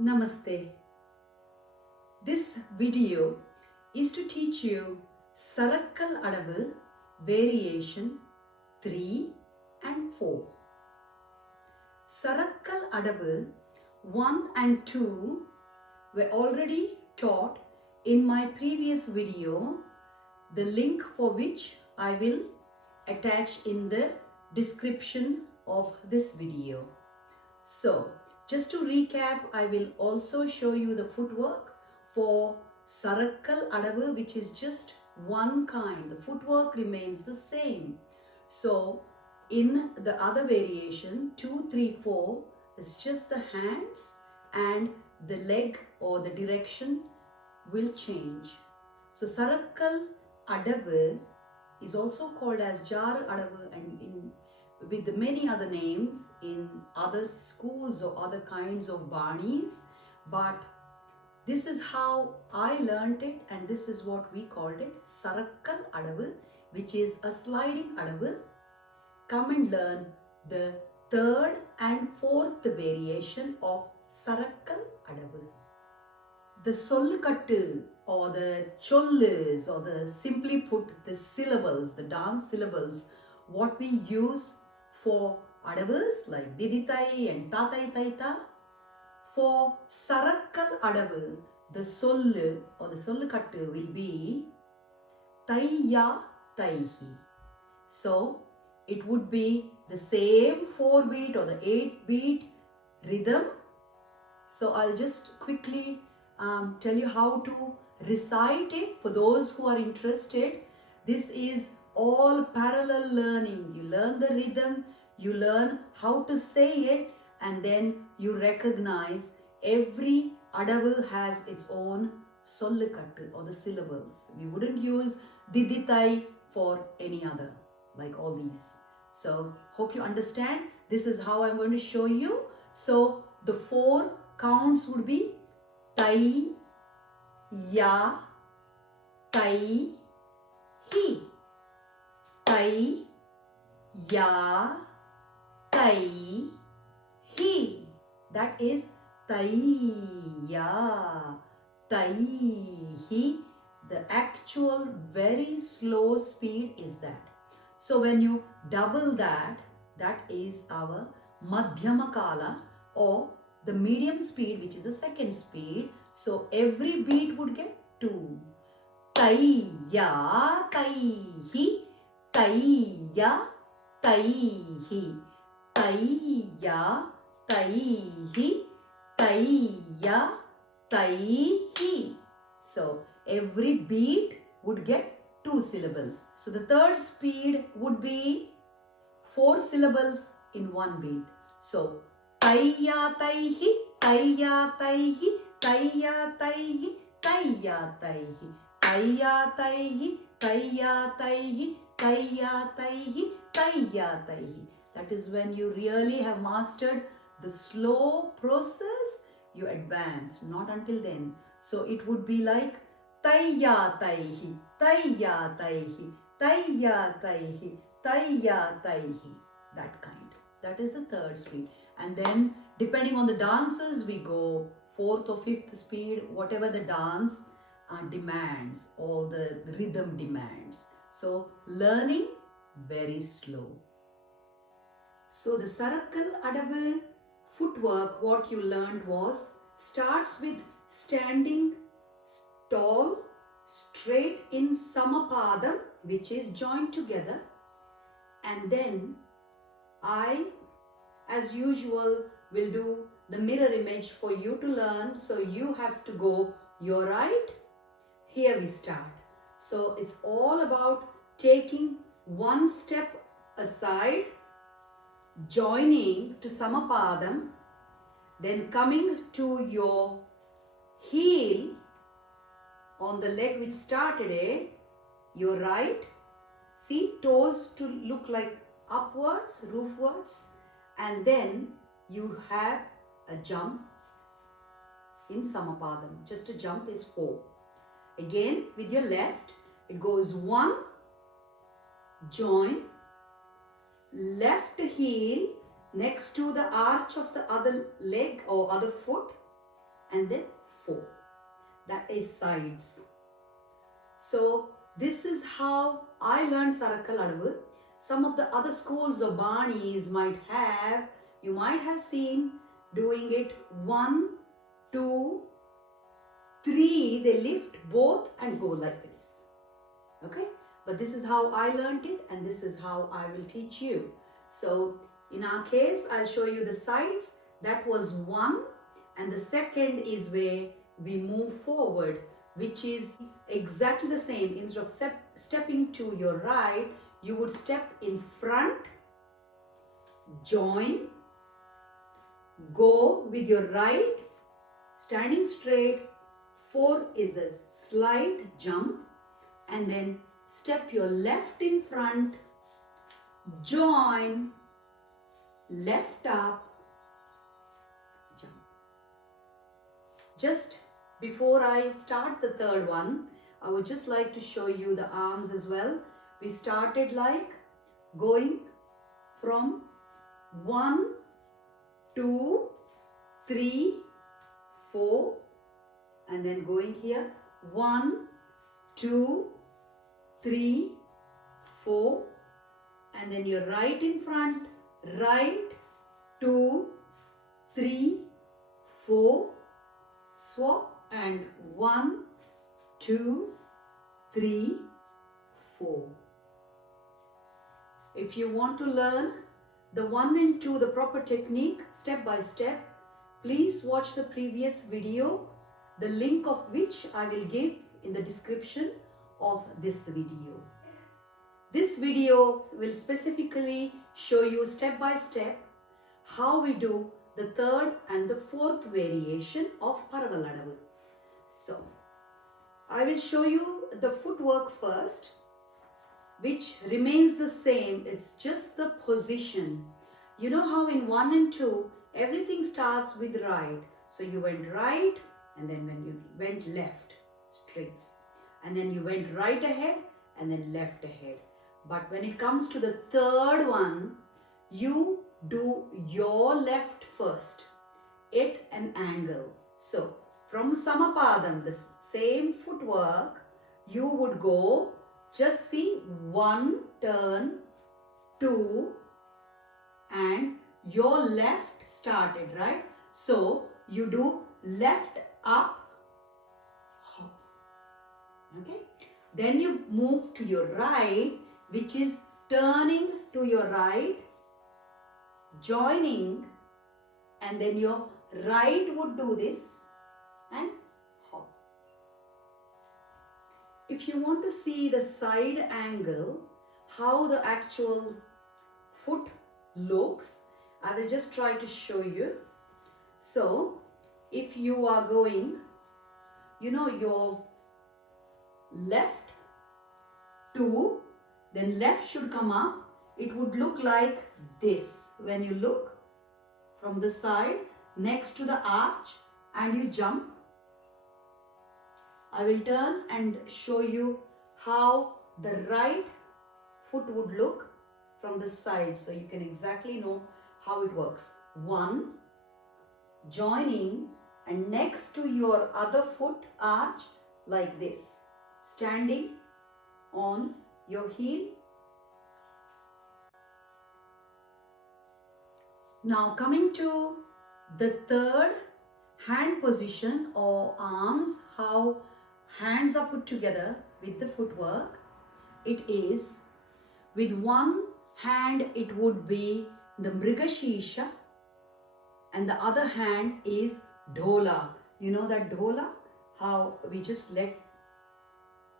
Namaste. This video is to teach you Sarukkal Adavu variation 3 and 4. Sarukkal Adavu 1 and 2 were already taught in my previous video, the link for which I will attach in the description of this video. So, just to recap, I will also show you the footwork for Sarukkal Adavu, which is just one kind. The footwork remains the same. So, in the other variation, 2, 3, 4 is just the hands and the leg or the direction will change. So, Sarukkal Adavu is also called as Jar Adavu and with many other names in other schools or other kinds of banis, but this is how I learned it and this is what we called it, Sarukkal Adavu, which is a sliding Adavu. Come and learn the third and fourth variation of Sarukkal Adavu. The sollukattu or the chollus or the simply put the syllables, the dance syllables, what we use for adavus like diditai and tatai taita. For Sarukkal Adavu, the sollu or the sollukattu will be Tai Ya Tai Hi. So it would be the same 4-beat or the 8-beat rhythm. So I'll just quickly tell you how to recite it for those who are interested. This is all parallel learning. You learn the rhythm, you learn how to say it, and then you recognize every adavu has its own sollukattu or the syllables. We wouldn't use diditai for any other, like all these. So, hope you understand. This is how I'm going to show you. So, the 4 counts would be Tai Ya Tai Hi. Tai Ya Tai Hi. That is Tai Ya Tai Hi. The actual very slow speed is that. So when you double that, that is our madhyama kala or the medium speed, which is the second speed. So every beat would get 2. Tai Ya Tai Hi. Tai Ya Tai Hi. Tai Ya Tai Hi. Tai Ya Tai Hi. So every beat would get 2 syllables. So the third speed would be 4 syllables in one beat. So Tai Ya Tai Hi. Tai Ya Tai Hi. Tai Ya Tai Hi. Tai Ya Tai Hi. Tai Ya Tai Hi. Tai Ya Tai Hi. Tai Ya Tai Hi. Tai Ya Tai Hi. That is when you really have mastered the slow process, you advance, not until then. So it would be like Tai Ya Tai Hi. Tai Ya Tai Hi. Tai Ya Tai Hi. Tai Ya Tai Hi. That kind. That is the third speed. And then depending on the dances, we go 4th or 5th speed, whatever the dance demands, all the rhythm demands. So learning very slow. So the Sarukkal Adavu footwork, what you learned was, starts with standing tall, straight in samapadam, which is joined together, and then I, as usual, will do the mirror image for you to learn. So you have to go your right. Here we start. So it's all about taking one step aside, joining to samapadam, then coming to your heel on the leg which started it, your right. See, toes to look like upwards, roofwards, and then you have a jump in samapadam. Just a jump is 4. Again, with your left, it goes 1, join, left heel next to the arch of the other leg or other foot, and then 4. That is sides. So this is how I learned Sarukkal Adavu. Some of the other schools or banis you might have seen doing it 1, 2, 3. They lift both and go like this. Okay? But this is how I learned it, and this is how I will teach you. So in our case, I'll show you the sides. That was 1, and the second is where we move forward, which is exactly the same. Instead of stepping to your right, you would step in front, join, go with your right, standing straight. 4 is a slight jump, and then step your left in front, join, left up, jump. Just before I start the third one, I would just like to show you the arms as well. We started like going from 1, 2, 3, 4, and then going here 1, 2, 3, 4, and then you're right in front, right, 2, 3, 4, swap, and 1, 2, 3, 4. If you want to learn the 1 and 2, the proper technique, step by step, please watch the previous video, the link of which I will give in the description of this video. This video will specifically show you step by step how we do the third and the fourth variation of Sarukkal Adavu. So, I will show you the footwork first, which remains the same. It's just the position. You know how in 1 and 2, everything starts with right. So you went right, and then when you went left, straight. And then you went right ahead, and then left ahead. But when it comes to the third one, you do your left first at an angle. So from Samapadam, the same footwork, you would go, just see 1 turn, 2, and your left started, right? So you do left up, hop. Okay? Then you move to your right, which is turning to your right, joining, and then your right would do this and hop. If you want to see the side angle, how the actual foot looks, I will just try to show you. So, if you are going, your left 2, then left should come up. It would look like this when you look from the side next to the arch and you jump. I will turn and show you how the right foot would look from the side, so you can exactly know how it works. 1, joining, and next to your other foot arch like this, standing on your heel. Now coming to the third hand position or arms, how hands are put together with the footwork. It is with one hand it would be the Mrigashisha, and the other hand is Dhola. You know that Dhola? How we just let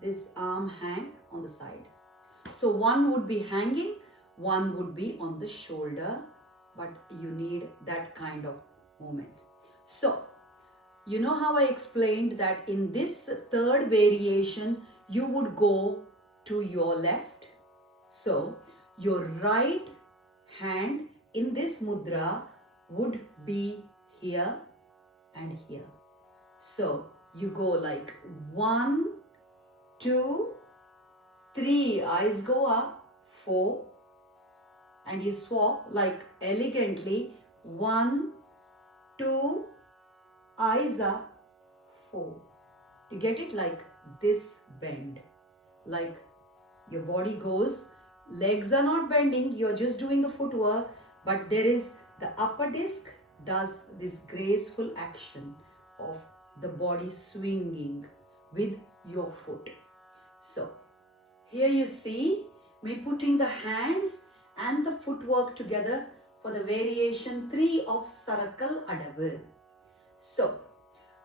this arm hang on the side. So one would be hanging, one would be on the shoulder, but you need that kind of movement. So, you know how I explained that in this third variation, you would go to your left. So, your right hand in this mudra would be here and here. So, you go like 1, 2, 3, eyes go up, 4, and you swap like elegantly 1, 2, eyes up, 4. You get it? Like this bend. Like your body goes, legs are not bending, you're just doing the footwork, but there is the upper disc does this graceful action of the body swinging with your foot. So here you see me putting the hands and the footwork together for the variation 3 of Sarukkal Adavu. So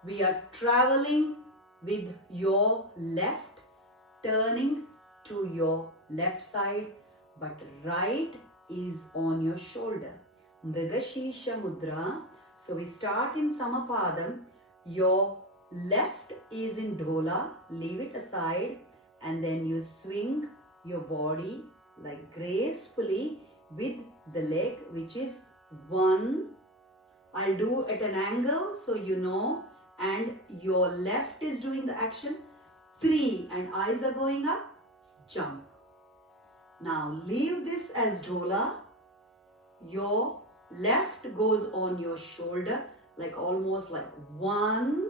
we are traveling with your left, turning to your left side, but right is on your shoulder. Mrigashisha Mudra. So we start in Samapadam. Your left is in Dhola, leave it aside, and then you swing your body like gracefully with the leg, which is 1. I'll do at an angle so you know, and your left is doing the action. 3, and eyes are going up, jump. Now leave this as Dhola. Your left goes on your shoulder, like almost like 1,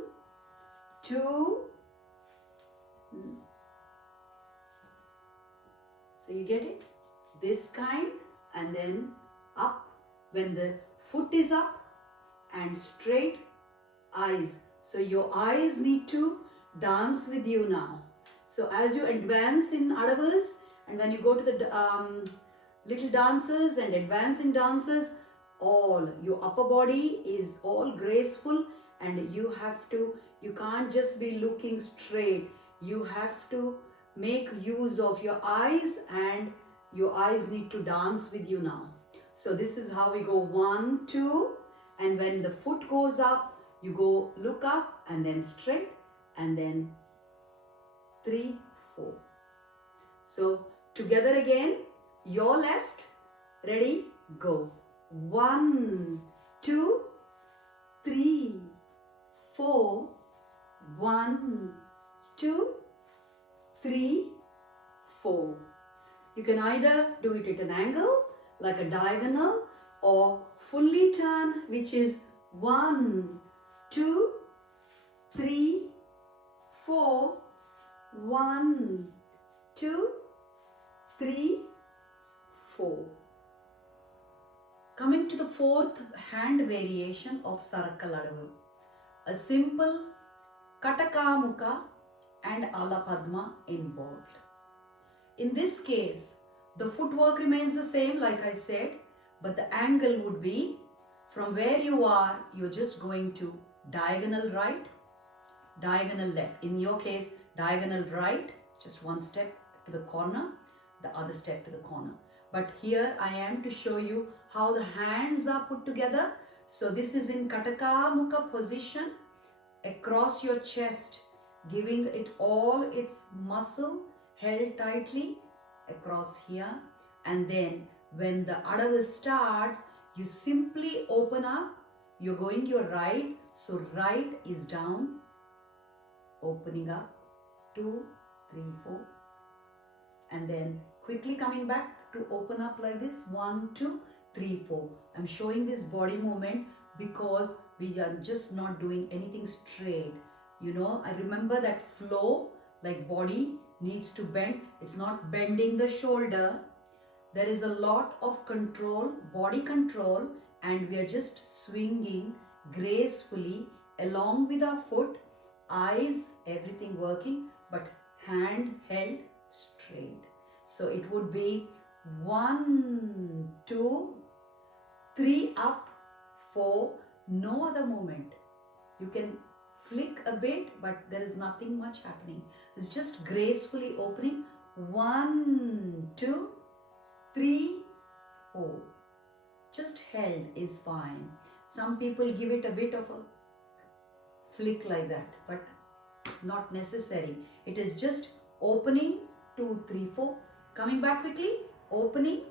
2. So you get it? This kind, and then up. When the foot is up and straight, eyes. So your eyes need to dance with you now. So as you advance in adavus, and when you go to the little dances and advance in dances, all your upper body is all graceful, and you can't just be looking straight. You have to make use of your eyes, and your eyes need to dance with you now. So this is how we go 1, 2, and when the foot goes up, you go look up and then straight, and then 3, 4. So together again, your left, ready, go. 1, 2, 3, 4. 1, 2, 3, 4. You can either do it at an angle, like a diagonal, or fully turn, which is 1, 2, 3, 4. 1, 2, 3, 4. Coming to the 4th hand variation of Sarukkal Adavu, a simple Kataka and Alapadma involved. In this case, the footwork remains the same, like I said, but the angle would be from where you are, you're just going to diagonal right, diagonal left. In your case, diagonal right, just one step to the corner, the other step to the corner. But here I am to show you how the hands are put together. So this is in Kataka Mukha position, across your chest, giving it all its muscle held tightly across here. And then when the Adavu starts, you simply open up. You're going your right, so right is down, opening up, 2, 3, 4, and then quickly coming back to open up like this, 1, 2, 3, 4. I'm showing this body movement because we are just not doing anything straight. You know, I remember that flow, like body needs to bend. It's not bending the shoulder. There is a lot of control, body control, and we are just swinging gracefully along with our foot, eyes, everything working, but hand held straight. So it would be 1, 2, 3 up, 4, no other movement. You can flick a bit, but there is nothing much happening. It's just gracefully opening. 1, 2, 3, 4. Just held is fine. Some people give it a bit of a flick like that, but not necessary. It is just opening, 2, 3, 4. Coming back quickly, opening,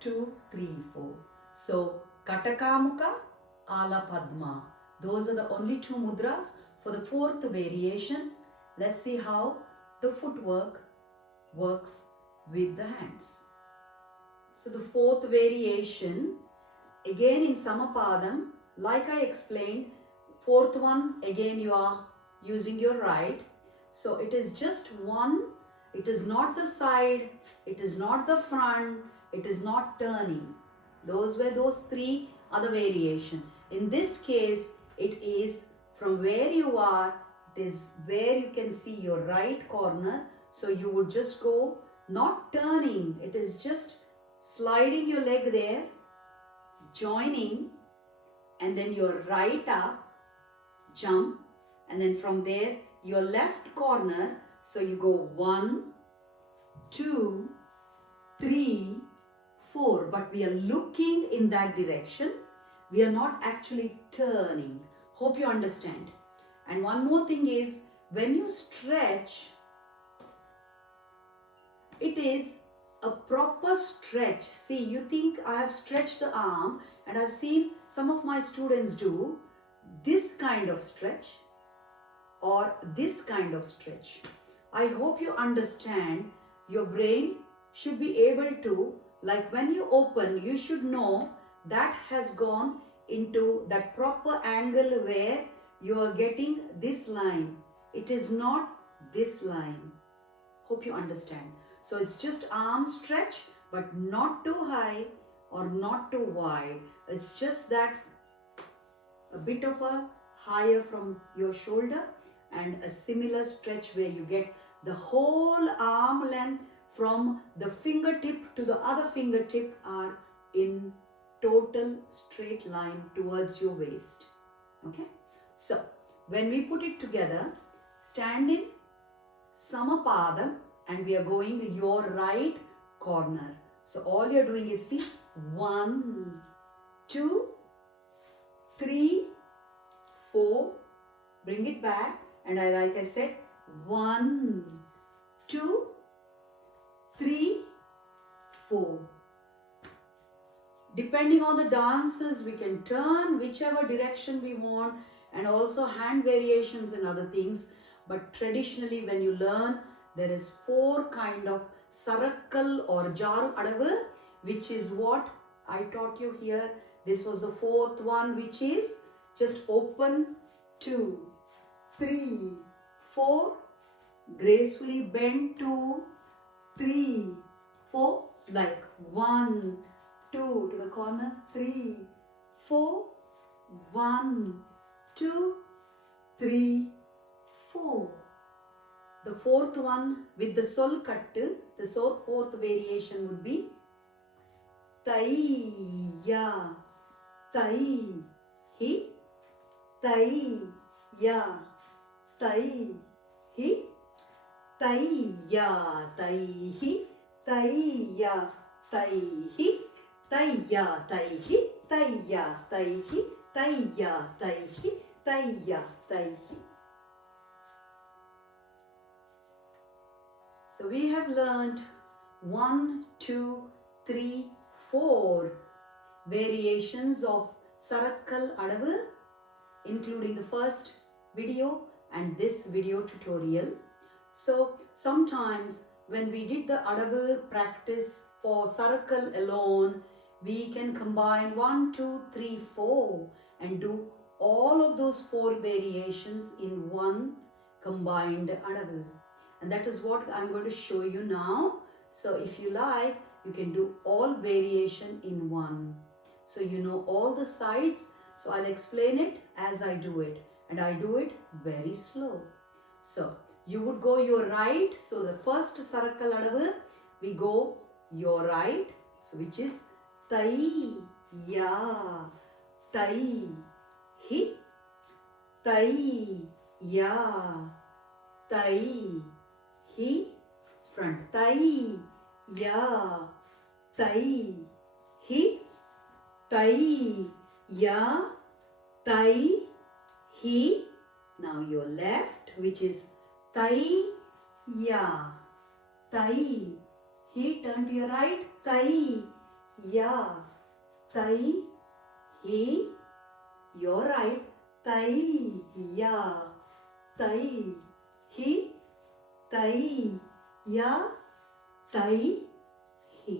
2, 3, 4. So Kataka Mukha, Ala Padma. Those are the only 2 mudras for the 4th variation. Let's see how the footwork works with the hands. So the 4th variation, again in Samapadam, like I explained, 4th one, again you are using your right. So it is just one, it is not the side, it is not the front, it is not turning. Those were those three other variation. In this case, it is from where you are, it is where you can see your right corner. So you would just go, not turning, it is just sliding your leg there, joining, and then your right up, jump, and then from there your left corner. So you go 1, 2, 3, 4, but we are looking in that direction. We are not actually turning. Hope you understand. And one more thing is, when you stretch, it is a proper stretch. See, you think I have stretched the arm, and I've seen some of my students do this kind of stretch or this kind of stretch. I hope you understand. Your brain should be able to, like when you open, you should know that has gone into that proper angle where you are getting this line. It is not this line. Hope you understand. So it's just arm stretch, but not too high or not too wide. It's just that a bit of a higher from your shoulder and a similar stretch where you get the whole arm length from the fingertip to the other fingertip are in total straight line towards your waist. Okay. So when we put it together, stand in Samapadam, and we are going your right corner. So all you're doing is, see, 1, 2, 3, 4, bring it back, and like I said, 1, 2, 3, 4. Depending on the dances, we can turn whichever direction we want, and also hand variations and other things. But traditionally, when you learn, there is 4 kind of Sarukkal or Adavu, which is what I taught you here. This was the 4th one, which is just open 2, 3, 4, gracefully bend 2, 3, 4, like 1, 2 to the corner, 3, 4, 1, 2, 3, 4. The 4th one with the sollukattu, the 4th variation would be Tai Ya Tai Hi, Tai Ya Tai Hi, Tai Ya Tai Hi, Tai Ya Tai Hi, Tai Ya Tai Hi, Tai Ya Tai Hi, Tai Ya Tai Hi, Tai Ya Tai Hi. So we have learned 1, 2, 3, 4 variations of Sarukkal Adavu, including the first video and this video tutorial. So sometimes when we did the Adavu practice for Sarukal alone, we can combine 1, 2, 3, 4 and do all of those 4 variations in one combined Adavu. And that is what I'm going to show you now. So if you like, you can do all variation in one. So you know all the sides. So I'll explain it as I do it. And I do it very slow. So you would go your right. So the first Sarukkal Adavu, we go your right. So which is Tai Ya Tai Hi, Tai Ya Tai Hi, front, Tai Ya Tai Hi, Tai Ya Tai Hi. Now your left, which is Tai Ya Tai Hi. Turn to your right, Tai Ya Tai Hi. Your right, Tai Ya Tai Hi, Tai Ya Tai Hi,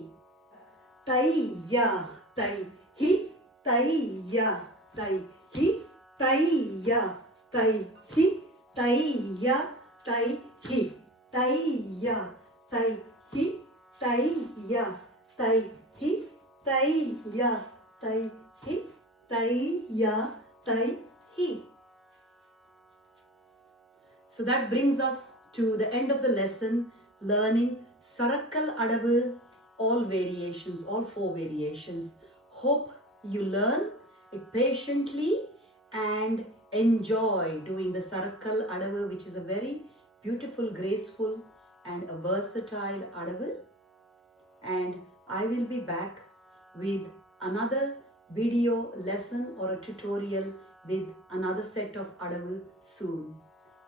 Tai Ya Tai Hi, Tai Ya Tai Hi, Tai Ya Tai Hi, Tai Ya Tai Hi. Tai Ya Tai Hi. Tai Ya Tai Hi. Tai Ya Tai Hi. Tai Ya Tai Hi. So that brings us to the end of the lesson, learning Sarukkal Adavu, all variations, all 4 variations. Hope you learn it patiently and enjoy doing the Sarukkal Adavu, which is a very beautiful, graceful and a versatile Adavu. And I will be back with another video lesson or a tutorial with another set of Adavu soon.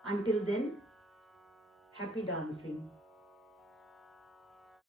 Until then, happy dancing.